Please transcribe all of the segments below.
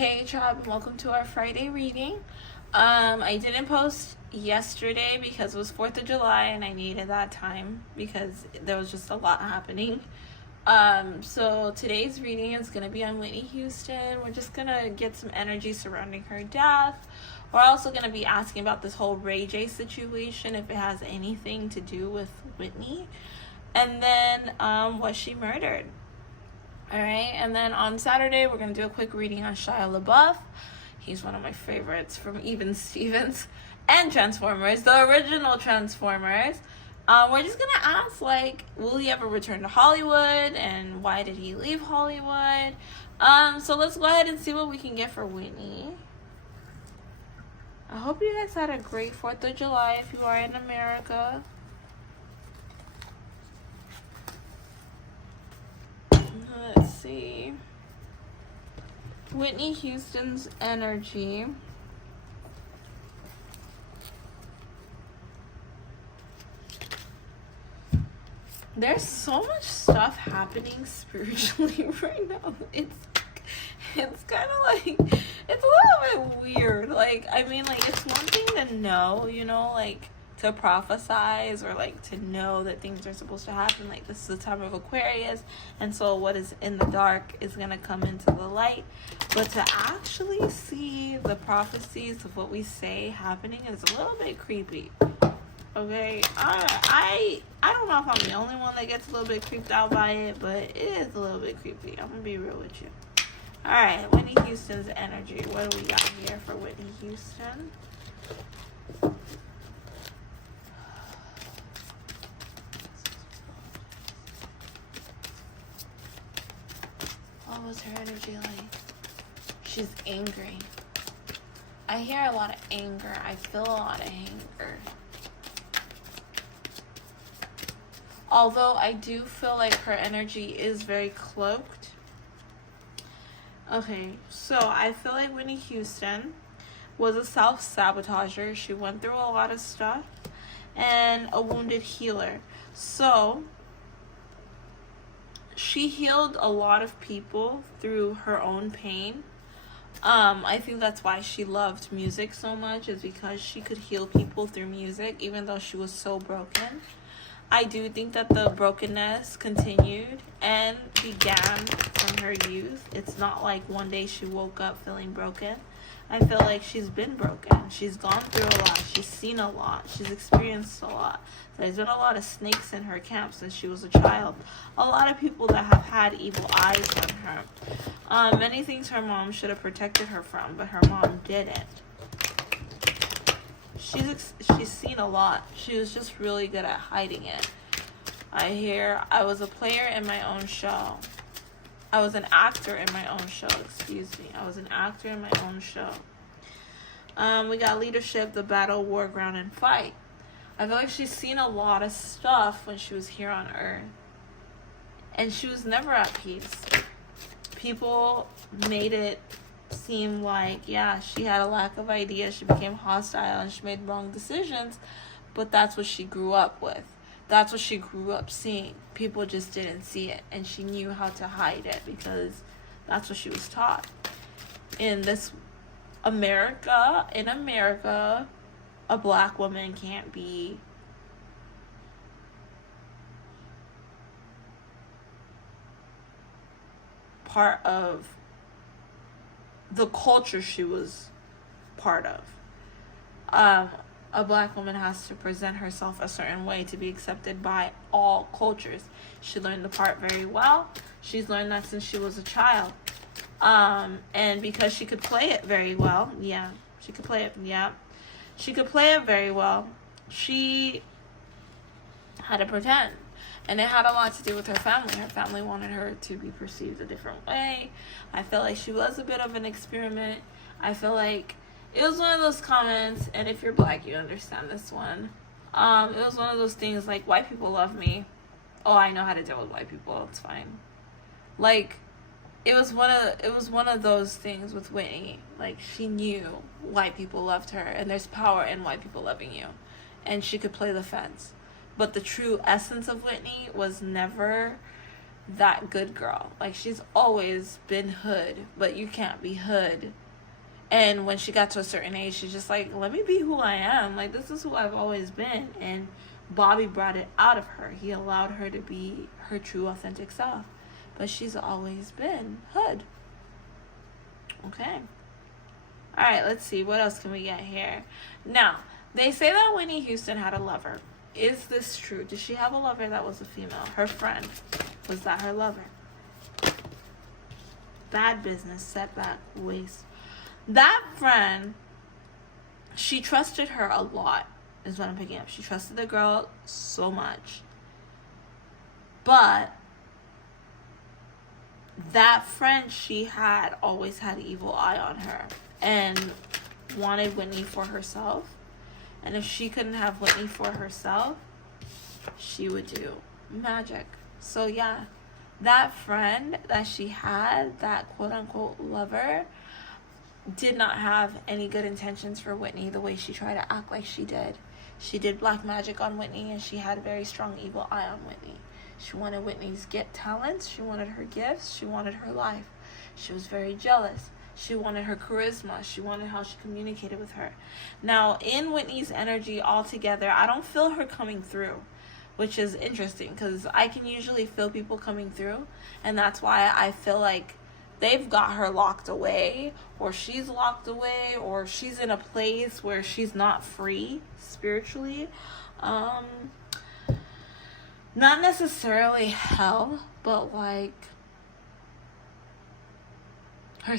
Hey tribe, and welcome to our Friday reading. I didn't post yesterday because it was 4th of July and I needed that time because there was just a lot happening. So today's reading is going to be on Whitney Houston. We're just going to get some energy surrounding her death. We're also going to be asking about this whole Ray J situation, if it has anything to do with Whitney. And then was she murdered? Alright, and then on Saturday, we're going to do a quick reading on Shia LaBeouf. He's one of my favorites from Even Stevens and Transformers, the original Transformers. We're just going to ask, will he ever return to Hollywood, and why did he leave Hollywood? So let's go ahead and see what we can get for Whitney. I hope you guys had a great 4th of July if you are in America. Let's see. Whitney Houston's energy. There's so much stuff happening spiritually right now. It's kind of like, it's a little bit weird. It's one thing to know, to prophesize or to know that things are supposed to happen. This is the time of Aquarius, and so what is in the dark is going to come into the light. But to actually see the prophecies of what we say happening is a little bit creepy. Okay, I don't know if I'm the only one that gets a little bit creeped out by it, but it is a little bit creepy. I'm gonna be real with you. All right, Whitney Houston's energy. What do we got here for Whitney Houston? What was her energy like? She's angry. I hear a lot of anger. I feel a lot of anger. Although I do feel like her energy is very cloaked. Okay, so I feel like Whitney Houston was a self-sabotager. She went through a lot of stuff and a wounded healer. So she healed a lot of people through her own pain. I think that's why she loved music so much, is because she could heal people through music, even though she was so broken. I do think that the brokenness continued and began from her youth. It's not like one day she woke up feeling broken. I feel like she's been broken. She's gone through a lot. She's seen a lot. She's experienced a lot. There's been a lot of snakes in her camp since she was a child. A lot of people that have had evil eyes on her. Many things her mom should have protected her from, but her mom didn't. She's seen a lot. She was just really good at hiding it. I was a player in my own show. I was an actor in my own show, I was an actor in my own show. We got leadership, the battle, war, ground, and fight. I feel like she's seen a lot of stuff when she was here on Earth. And she was never at peace. People made it seem like, she had a lack of ideas, she became hostile, and she made wrong decisions. But that's what she grew up with. That's what she grew up seeing. People just didn't see it, and she knew how to hide it because that's what she was taught. In America, a black woman can't be part of the culture she was part of. A black woman has to present herself a certain way to be accepted by all cultures. She learned the part very well. She's learned that since she was a child. And because she could play it very well, she could play it very well, she had to pretend. And it had a lot to do with her family. Her family wanted her to be perceived a different way. I feel like she was a bit of an experiment. I feel like it was one of those comments, and if you're black, you understand this one. It was one of those things like, white people love me. Oh, I know how to deal with white people. It's fine. It was one of those things with Whitney. She knew white people loved her, and there's power in white people loving you. And she could play the fence. But the true essence of Whitney was never that good girl. Like, she's always been hood, but you can't be hood. And when she got to a certain age, she's just like, let me be who I am. Like, this is who I've always been. And Bobby brought it out of her. He allowed her to be her true, authentic self. But she's always been hood. Okay. All right, let's see. What else can we get here? Now, they say that Whitney Houston had a lover. Is this true? Did she have a lover that was a female? Her friend. Was that her lover? Bad business, setback, waste. That friend, she trusted her a lot, is what I'm picking up. She trusted the girl so much. But that friend she had always had an evil eye on her and wanted Whitney for herself. And if she couldn't have Whitney for herself, she would do magic. So yeah, that friend that she had, that quote-unquote lover, did not have any good intentions for Whitney the way she tried to act like she did. She did black magic on Whitney, and she had a very strong evil eye on Whitney. She wanted Whitney's talents. She wanted her gifts. She wanted her life. She was very jealous. She wanted her charisma. She wanted how she communicated with her. Now, in Whitney's energy altogether, I don't feel her coming through, which is interesting because I can usually feel people coming through, and that's why I feel like they've got her locked away, or she's locked away, or she's in a place where she's not free spiritually. Not necessarily hell, but like her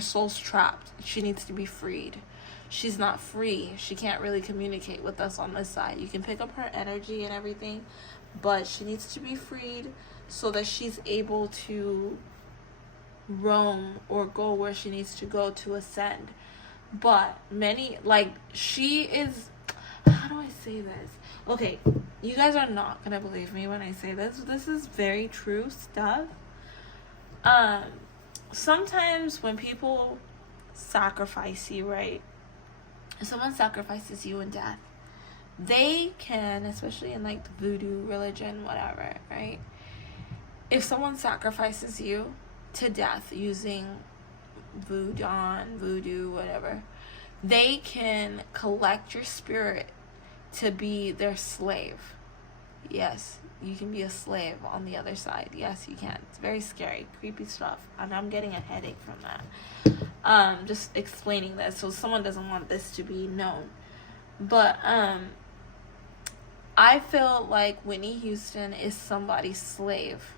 soul's trapped. She needs to be freed. She's not free. She can't really communicate with us on this side. You can pick up her energy and everything, but she needs to be freed so that she's able to roam or go where she needs to go to ascend. But she is, how do I say this? Okay, you guys are not gonna believe me when I say this. This is very true stuff. Sometimes when people sacrifice you, right? If someone sacrifices you in death, they can, especially in like the voodoo religion, whatever, right? If someone sacrifices you to death using voodoo, whatever, they can collect your spirit to be their slave. Yes, you can be a slave on the other side. Yes, you can. It's very scary, creepy stuff, and I'm getting a headache from that. Just explaining this, so someone doesn't want this to be known. But I feel like Whitney Houston is somebody's slave.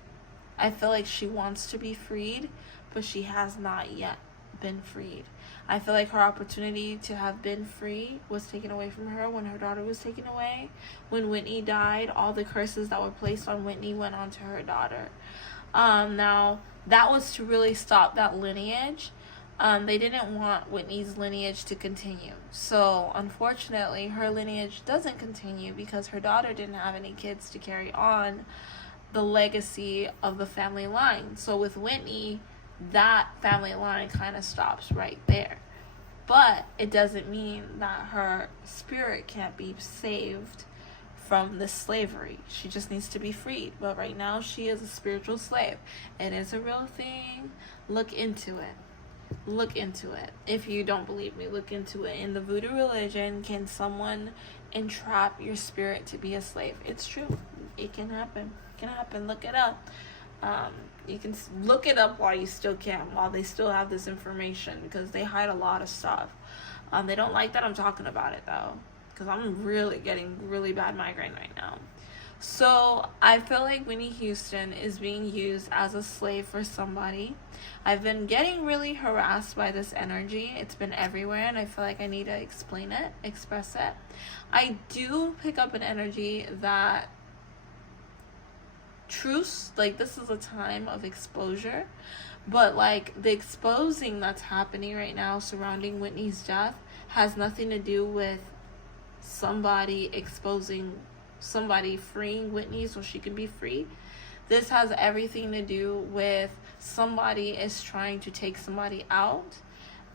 I feel like she wants to be freed, but she has not yet been freed. I feel like her opportunity to have been free was taken away from her when her daughter was taken away. When Whitney died, all the curses that were placed on Whitney went on to her daughter. Now, that was to really stop that lineage. They didn't want Whitney's lineage to continue. So, unfortunately, her lineage doesn't continue because her daughter didn't have any kids to carry on the legacy of the family line. So with Whitney, that family line kind of stops right there. But it doesn't mean that her spirit can't be saved from this slavery. She just needs to be freed. But right now, she is a spiritual slave. It is a real thing. Look into it. Look into it. If you don't believe me, look into it. In the voodoo religion, can someone entrap your spirit to be a slave? It's true. It can happen. It can happen. Look it up. You can look it up while you still can, while they still have this information, because they hide a lot of stuff. They don't like that I'm talking about it, though, because I'm really getting really bad migraine right now. So I feel like Whitney Houston is being used as a slave for somebody. I've been getting really harassed by this energy. It's been everywhere, and I feel like I need to express it. I do pick up an energy that truce, like, this is a time of exposure, but like the exposing that's happening right now surrounding Whitney's death has nothing to do with somebody exposing somebody, freeing Whitney so she can be free. This has everything to do with somebody is trying to take somebody out,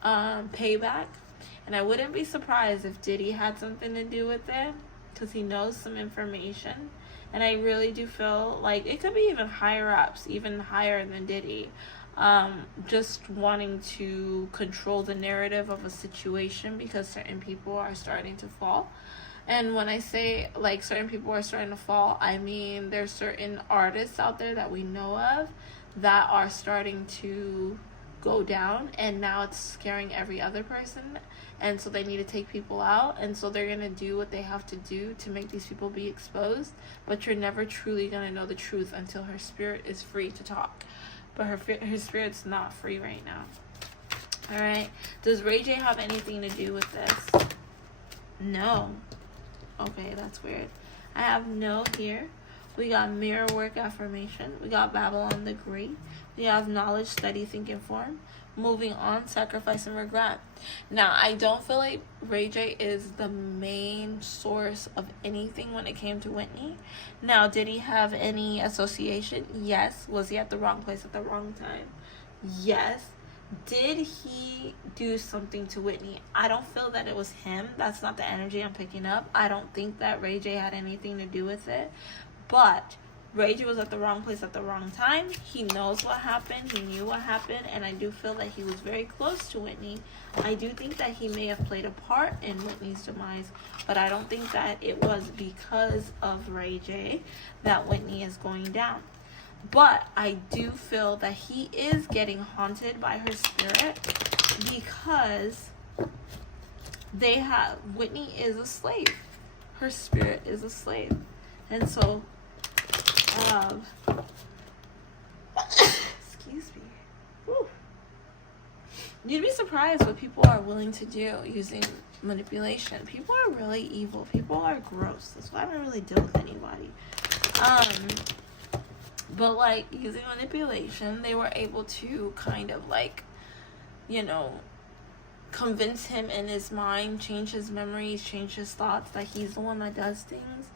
payback. And I wouldn't be surprised if Diddy had something to do with it, because he knows some information. And I really do feel like it could be even higher ups, even higher than Diddy, just wanting to control the narrative of a situation because certain people are starting to fall. And when I say like certain people are starting to fall, I mean there's certain artists out there that we know of that are starting to go down, and now it's scaring every other person, and so they need to take people out, and so they're gonna do what they have to do to make these people be exposed. But you're never truly gonna know the truth until her spirit is free to talk. But her spirit's not free right now. All right, does Ray J have anything to do with this? No. Okay, that's weird. I have no here. We got mirror work affirmation. We got Babylon the Great. We have knowledge, study, think, inform. Moving on, sacrifice, and regret. Now, I don't feel like Ray J is the main source of anything when it came to Whitney. Now, did he have any association? Yes. Was he at the wrong place at the wrong time? Yes. Did he do something to Whitney? I don't feel that it was him. That's not the energy I'm picking up. I don't think that Ray J had anything to do with it. But Ray J was at the wrong place at the wrong time. He knows what happened. He knew what happened. And I do feel that he was very close to Whitney. I do think that he may have played a part in Whitney's demise. But I don't think that it was because of Ray J that Whitney is going down. But I do feel that he is getting haunted by her spirit because Whitney is a slave. Her spirit is a slave. And so, excuse me. Whew. You'd be surprised what people are willing to do using manipulation. People are really evil. People are gross. That's why I don't really deal with anybody. But like using manipulation, they were able to kind of like, convince him in his mind, change his memories, change his thoughts that he's the one that does things.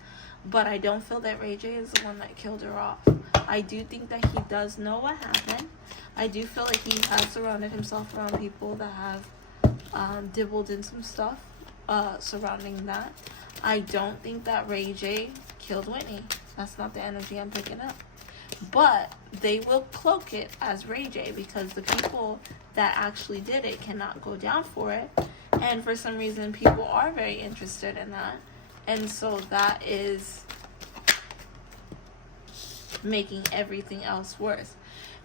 But I don't feel that Ray J is the one that killed her off. I do think that he does know what happened. I do feel like he has surrounded himself around people that have dibbled in some stuff surrounding that. I don't think that Ray J killed Whitney. That's not the energy I'm picking up. But they will cloak it as Ray J because the people that actually did it cannot go down for it. And for some reason, people are very interested in that. And so that is making everything else worse.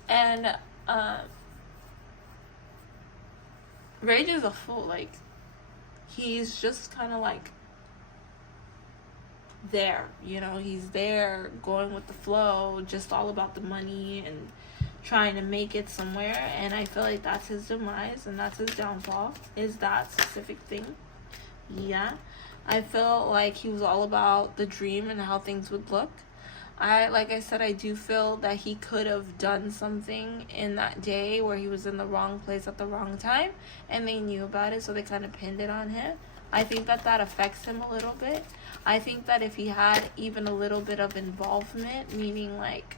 And Ray J is a fool. Like, he's just kind of like there, he's there going with the flow, just all about the money and trying to make it somewhere. And I feel like that's his demise and that's his downfall, is that specific thing. Yeah, I feel like he was all about the dream and how things would look. Like I said, I do feel that he could have done something in that day where he was in the wrong place at the wrong time and they knew about it, so they kind of pinned it on him. I think that affects him a little bit. I think that if he had even a little bit of involvement, meaning like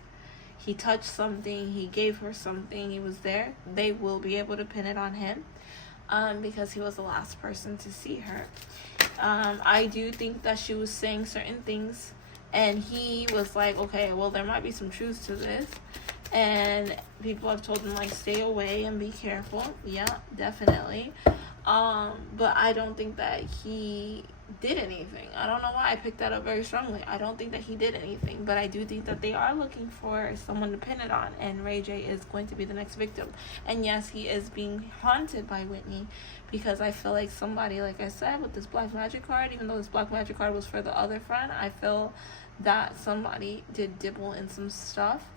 he touched something, he gave her something, he was there, they will be able to pin it on him because he was the last person to see her. I do think that she was saying certain things and he was like, okay, well, there might be some truth to this. And people have told him, like, stay away and be careful. Yeah, definitely. But I don't think that he did anything. I don't know why I picked that up very strongly. I don't think that he did anything, but I do think that they are looking for someone to pin it on, and Ray J is going to be the next victim. And yes, he is being haunted by Whitney because I feel like somebody, like I said, with this black magic card, even though this black magic card was for the other friend, I feel that somebody did dibble in some stuff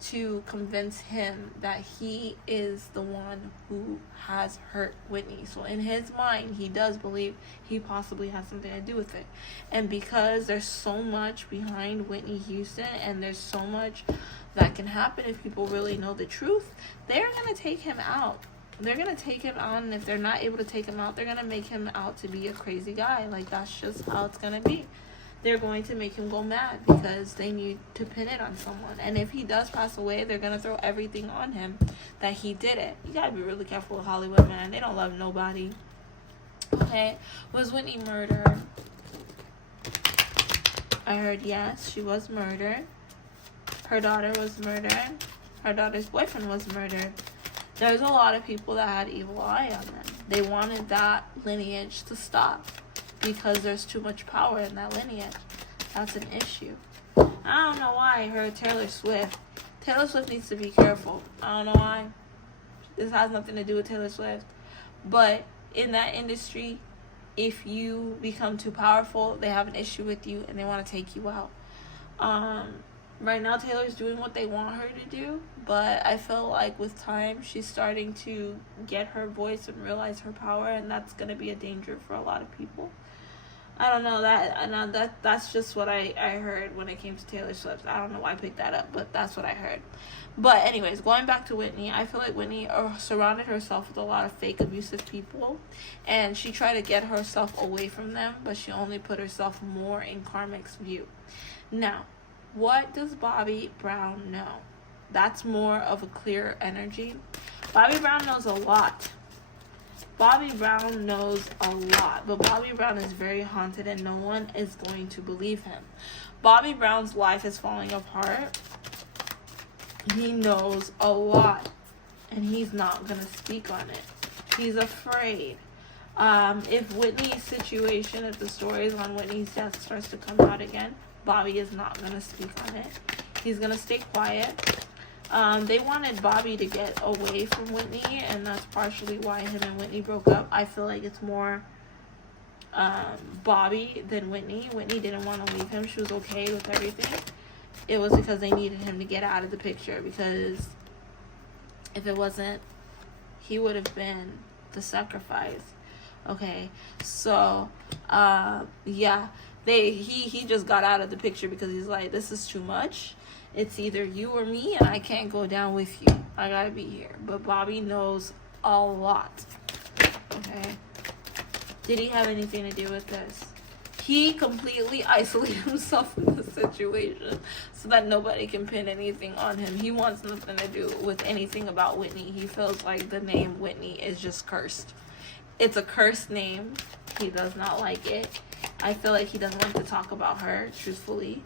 to convince him that he is the one who has hurt Whitney. So in his mind, he does believe he possibly has something to do with it. And because there's so much behind Whitney Houston and there's so much that can happen if people really know the truth, they're going to take him out. They're going to take him out, and if they're not able to take him out, they're going to make him out to be a crazy guy. Like, that's just how it's going to be. They're going to make him go mad because they need to pin it on someone. And if he does pass away, they're going to throw everything on him that he did it. You got to be really careful with Hollywood, man. They don't love nobody. Okay? Was Whitney murdered? I heard yes, she was murdered. Her daughter was murdered. Her daughter's boyfriend was murdered. There's a lot of people that had evil eye on them. They wanted that lineage to stop because there's too much power in that lineage. That's an issue. I don't know why I heard Taylor Swift. Taylor Swift needs to be careful. I don't know why. This has nothing to do with Taylor Swift. But in that industry, if you become too powerful, they have an issue with you and they want to take you out. Right now, Taylor's doing what they want her to do, but I feel like with time, she's starting to get her voice and realize her power, and that's going to be a danger for a lot of people. I don't know, that's just what I heard when it came to Taylor Swift. I don't know why I picked that up, but that's what I heard. But anyways, going back to Whitney, I feel like Whitney surrounded herself with a lot of fake abusive people, and she tried to get herself away from them, but she only put herself more in karmic's view. Now, what does Bobby Brown know? That's more of a clear energy. Bobby Brown knows a lot. Bobby Brown knows a lot, but Bobby Brown is very haunted and no one is going to believe him. Bobby Brown's life is falling apart. He knows a lot and he's not going to speak on it. He's afraid. If Whitney's situation, if the stories on Whitney's death starts to come out again, Bobby is not going to speak on it. He's going to stay quiet. They wanted Bobby to get away from Whitney, and that's partially why him and Whitney broke up. I feel like it's more Bobby than Whitney. Whitney didn't want to leave him. She was okay with everything. It was because they needed him to get out of the picture, because if it wasn't, he would have been the sacrifice. Okay, so yeah, he just got out of the picture because he's like, this is too much. It's either you or me, and I can't go down with you. I gotta be here. But Bobby knows a lot. Okay, did he have anything to do with this? He completely isolated himself in the situation so that nobody can pin anything on him. He wants nothing to do with anything about Whitney. He feels like the name Whitney is just cursed. It's a cursed name. He does not like it. I feel like he doesn't like to talk about her, truthfully.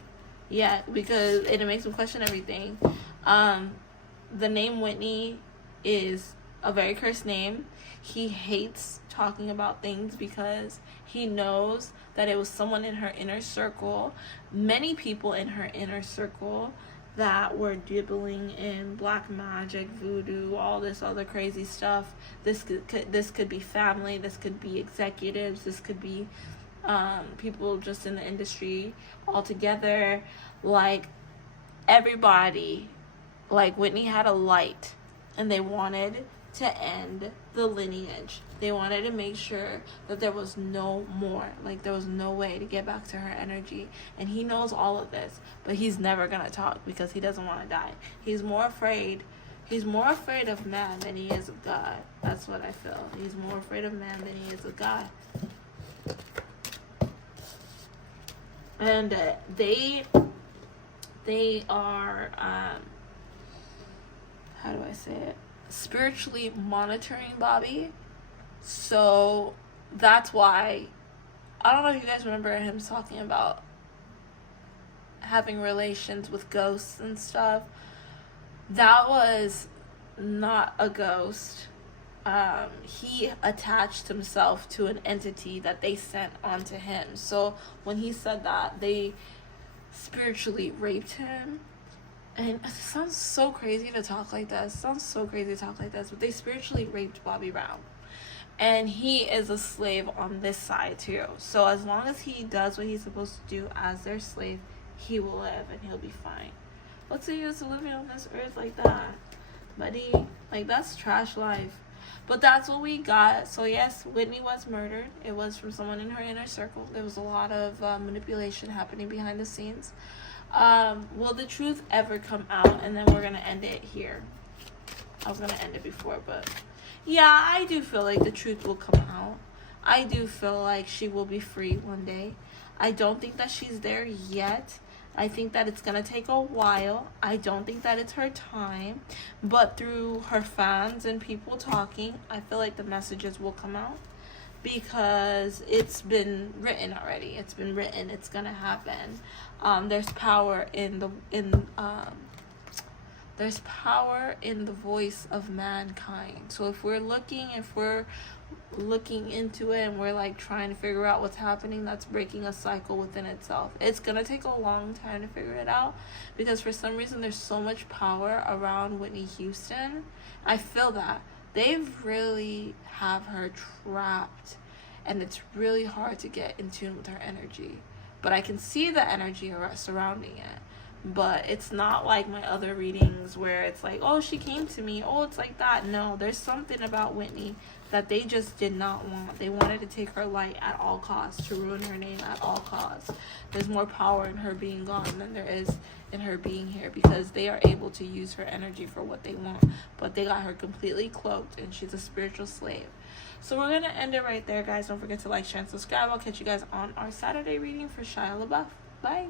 Yeah, because it makes him question everything. The name Whitney is a very cursed name. He hates talking about things because he knows that it was someone in her inner circle, many people in her inner circle, that were dibbling in black magic, voodoo, all this other crazy stuff. This could be family, this could be executives, this could be people just in the industry altogether. Like, everybody, like, Whitney had a light, and they wanted to end the lineage. They wanted to make sure that there was no more, like, there was no way to get back to her energy. And he knows all of this, but he's never gonna talk because he doesn't want to die. He's more afraid of man than he is of God. That's what I feel. He's more afraid of man than he is of God. And they are how do I say it, spiritually monitoring Bobby. So that's why, I don't know if you guys remember him talking about having relations with ghosts and stuff. That was not a ghost. He attached himself to an entity that they sent onto him. So when he said that, they spiritually raped him. And it sounds so crazy to talk like this. But they spiritually raped Bobby Brown. And he is a slave on this side too. So as long as he does what he's supposed to do as their slave, he will live and he'll be fine. What's the use of living on this earth like that, buddy? Like, that's trash life. But that's what we got. So yes, Whitney was murdered. It was from someone in her inner circle. There was a lot of manipulation happening behind the scenes. Will the truth ever come out? And then we're gonna end it here. I was gonna end it before, but yeah, I do feel like the truth will come out. I do feel like she will be free one day. I don't think that she's there yet. I think that it's going to take a while. I don't think that it's her time. But through her fans and people talking, I feel like the messages will come out. because it's been written already. It's been written. It's gonna happen. There's power in the there's power in the voice of mankind. So if we're looking into it and we're like trying to figure out what's happening, that's breaking a cycle within itself. It's gonna take a long time to figure it out, because for some reason there's so much power around Whitney Houston. I feel that they've really have her trapped, and it's really hard to get in tune with her energy. But I can see the energy surrounding it. But it's not like my other readings where it's like, oh, she came to me, oh, it's like that. No, there's something about Whitney that they just did not want. They wanted to take her light at all costs, to ruin her name at all costs. There's more power in her being gone than there is in her being here, because they are able to use her energy for what they want. But they got her completely cloaked, and she's a spiritual slave. So we're going to end it right there, guys. Don't forget to like, share, and subscribe. I'll catch you guys on our Saturday reading for Shia LaBeouf. Bye.